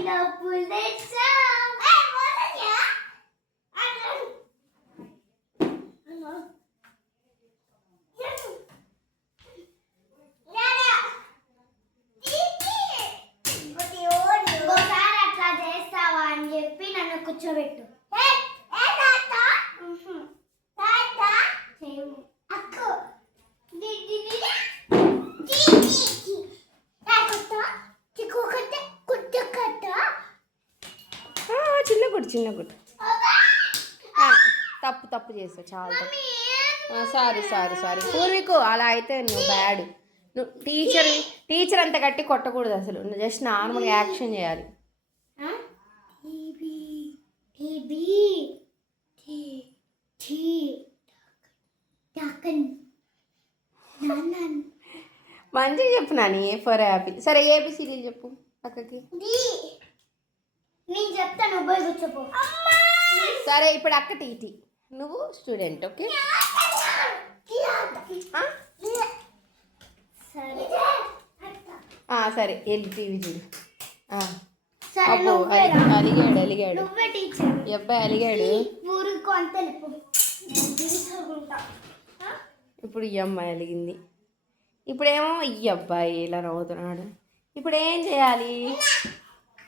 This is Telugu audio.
tirado pool de chum. ¡Eh, vos allá! చోబెట్టు ఏ ఏ దాతా హ్మ్ హ్మ్ చిన్న గుడి తప్పు తప్పు చేసావు చాలా సారీ సారీ సారీ పూర్వీకు అలా అయితే నువ్వు బ్యాడ్ నువ్వు టీచర్ టీచర్ అంత గట్టి కొట్టకూడదు అసలు జస్ట్ నార్మల్గా యాక్షన్ చేయాలి మంచిగా చెప్పు నాని ఏ ఫర్ హ్యాపీ సరే ఏబి చెప్పు పక్కకి నేను చెప్తాను ఉపయోగించుకో సరే ఇప్పుడు అక్క టీటీ నువ్వు స్టూడెంట్ ఓకే సరే ఎల్టీవి అలిగాడు అలిగాడు అబ్బాయి అలిగాడు ఇప్పుడు ఈ అమ్మాయి అలిగింది ఇప్పుడేమో ఈ అబ్బాయి ఇలా రవ్వుతున్నాడు ఇప్పుడు ఏం చేయాలి